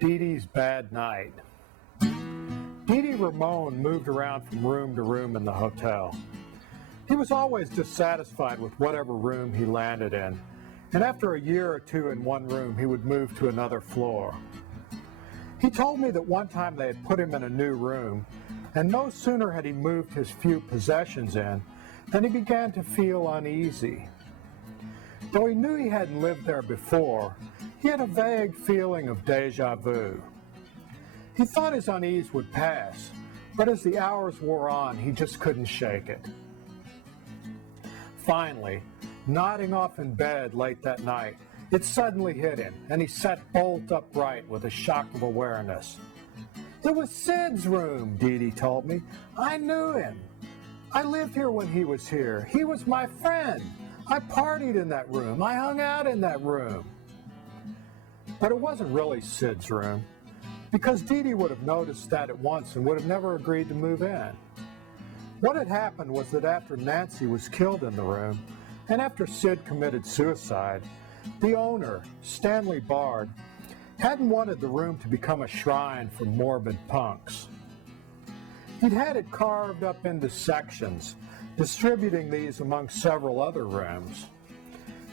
Dee Dee's bad night. Dee Dee Ramone moved around from room to room in the hotel. He was always dissatisfied with whatever room he landed in, and after a year or two in one room, he would move to another floor. He told me that one time they had put him in a new room, and no sooner had he moved his few possessions in than he began to feel uneasy. Though he knew he hadn't lived there before, he had a vague feeling of déjà vu. He thought his unease would pass, but as the hours wore on, he just couldn't shake it. Finally, nodding off in bed late that night, it suddenly hit him, and he sat bolt upright with a shock of awareness. It was Sid's room, Dee Dee told me. I knew him. I lived here when he was here. He was my friend. I partied in that room. I hung out in that room. But it wasn't really Sid's room, because Dee Dee would have noticed that at once and would have never agreed to move in. What had happened was that after Nancy was killed in the room, and after Sid committed suicide, the owner, Stanley Bard, hadn't wanted the room to become a shrine for morbid punks. He'd had it carved up into sections, distributing these among several other rooms.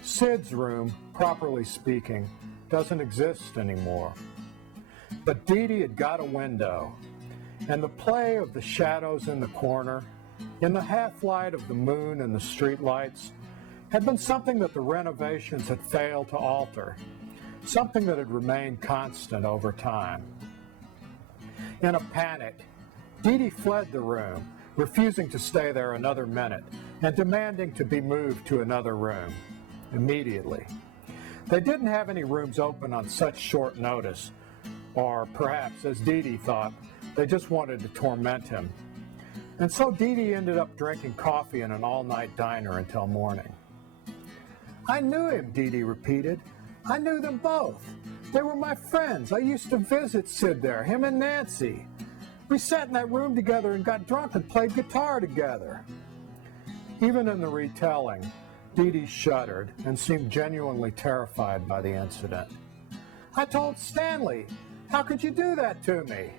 Sid's room, properly speaking, doesn't exist anymore. But Dee Dee had got a window, and the play of the shadows in the corner, in the half-light of the moon and the streetlights, had been something that the renovations had failed to alter, something that had remained constant over time. In a panic, Dee Dee fled the room, refusing to stay there another minute and demanding to be moved to another room immediately. They didn't have any rooms open on such short notice, or perhaps, as Dee Dee thought, they just wanted to torment him. And so Dee Dee ended up drinking coffee in an all-night diner until morning. I knew him, Dee Dee repeated. I knew them both. They were my friends. I used to visit Sid there, him and Nancy. We sat in that room together and got drunk and played guitar together. Even in the retelling, Dee Dee shuddered and seemed genuinely terrified by the incident. I told Stanley, how could you do that to me?